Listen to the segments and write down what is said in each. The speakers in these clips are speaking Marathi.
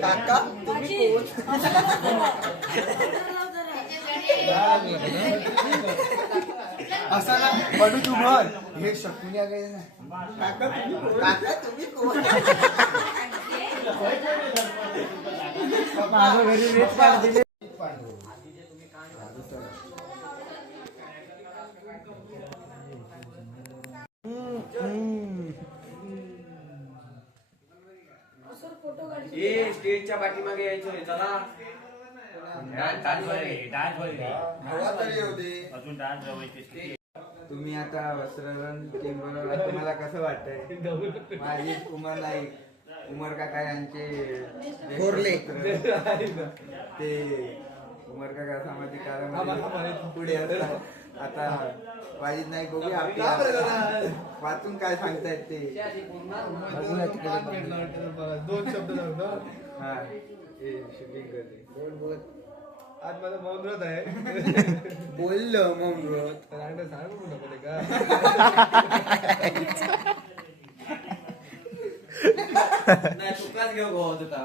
काका तुम्ही कोण? असा ना पडू तू म्हण हे शकून या काही काका तुम्ही कोण? काका तुम्ही कोण? माझ्या घरी रेट काढ स्टेजच्या पाठीमागे यायचो चला. हवा तरी होते तुम्ही आता वस्त्ररण टीम बनवला तुम्हाला कसं वाटतंय? माझी उमर नाईक उमर काका यांचे ते उमर काका सामाजिक कार्यामध्ये पुढे असतात आता वाजिद नाईक बघूया आपल्या वाचून काय सांगतायत ते? दोन शब्द सांगतो हा. हे. शूटिंग करते. आज माझा मौन व्रत आहे. बोललं मग व्रत. सांगता सांगू नको का? नाही तुकाच घेऊ भाऊ होता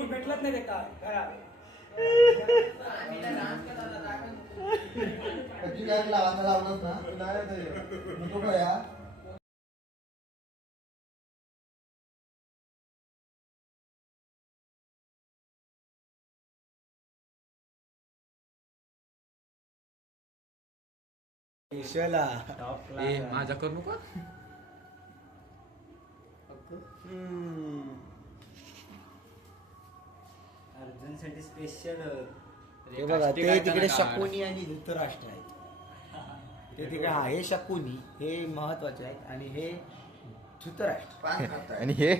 खरं पुण्यात घेऊन गेलेले ओरामची अरे कधी काय लावायला ना? नको का माझा करू नको? स्पेशल हे बघा ते तिकडे शकुनी आणि धृतराष्ट्र आहेत. ते तिकडे हा हे शकुनी हे महत्त्वाचे आहेत आणि हे धृतराष्ट्र. आणि हे?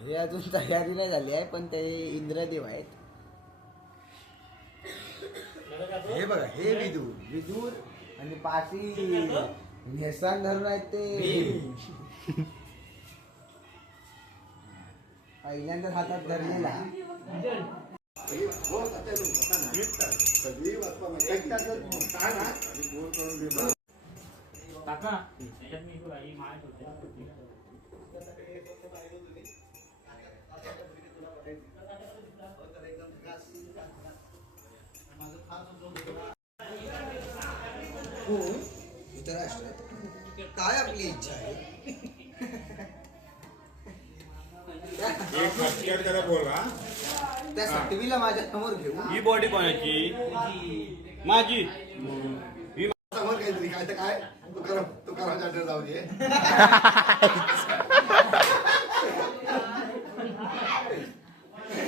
हे अजून तयारी नाही झाली आहे पण ते इंद्रदेव आहेत. हे बघा हे विदूर विदूर आणि पाठी नेसान धरून आहेत ते. पहिल्यांदाच हातात धरलेला. धृतराष्ट्र काय आपली इच्छा आहे बोला त्या सटवीला माझ्यासमोर घेऊ ही बॉडी कोणाची? माझी. समोर काहीतरी काय तर काय? तुकाराम तुकाराम चाटर जाऊ दे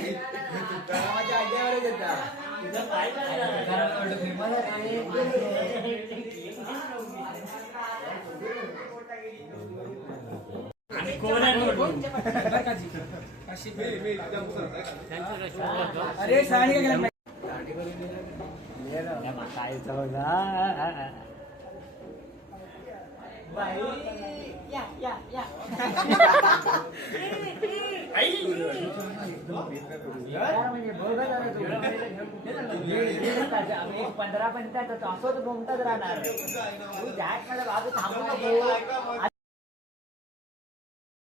तुकारामाच्या आज्ञावरच येतात अरे साडी काय अरे पंधरा पंचायत असंच घुमतच राहणार तू बाजू थांबू नको